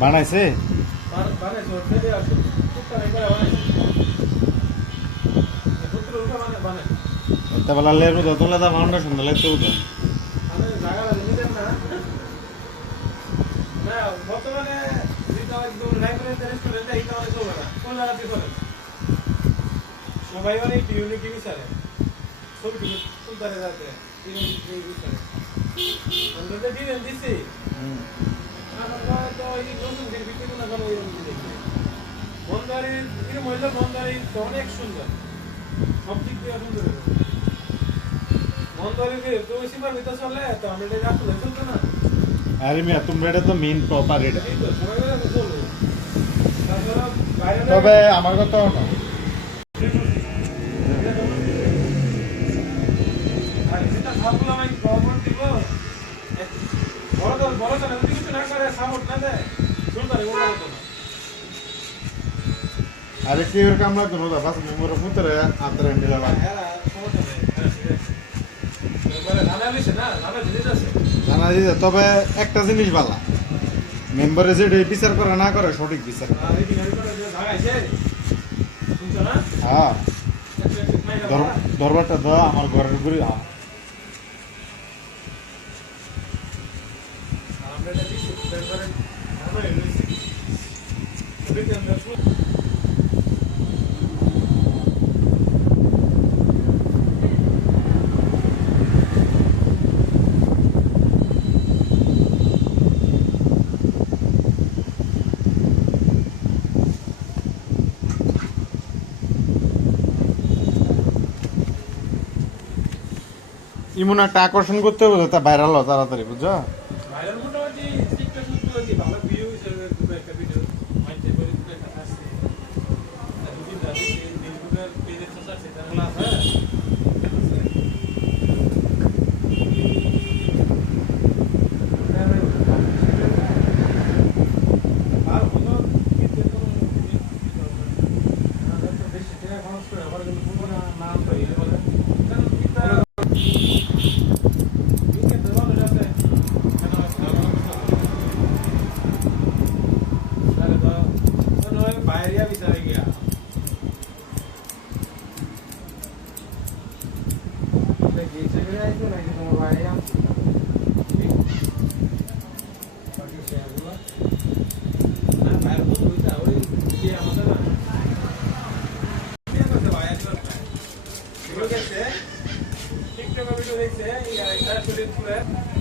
বানাইছে বেলা লেরু দতলে দা ফাউন্ডেশন লাগতে উঠো বর্তমানে সবাই অনেক ইউনিটি বিচারে ছবি তুলতে যাতে আমরা ডিজাইন দিছি আমরা তো এই নতুন দিন ভিতরে না কোনো বন্দারির এই মহিলা বন্দারি অনেক সুন্দর সব দিক দিয়ে সুন্দর বন্দারিতে তো সীমার ভিতরে চলে তো আমরা এটা রাখতে চলতো না আরে মিয়া তোমরা এটা তো মেইন প্রপার এটা এই তো সবাই বলে চলবে তাছাড়া বাইরে তবে আমার কথা না আরে কি এর কামলা তো নদা বাস মেমোর ফুতরে আতরে মিলালা জানা দিতে তবে একটা জিনিস ভালো মেম্বারে যেটা বিচার করে না করে সঠিক বিচার হ্যাঁ দরবারটা দাও আমার ঘরের উপরে ইমন একটা আকর্ষণ করতে হবে তা ভাইরাল হয় তাড়াতাড়ি বুঝছো ভাইরাল মোটামুটি টিকটক করতে ভালো ভিউ হিসেবে একটা ভিডিও মাইতে করে একটা আসছে দুদিন ধরে ফেসবুকের পেজে সোশ্যাল চ্যানেল আছে আর কোনো কিছু কোনো বেশি টাকা খরচ করে আবার কিন্তু পুরো নাম পাই বলে Bahaya bisa lagi ya. Lagi segera itu lagi sama bahaya. Pakai saya dulu. Nah, bayar pun bisa. Dia mana lah? Dia kata bayar tu. Kalau kita TikTok video देखते हैं, ये इधर सुलित पूरा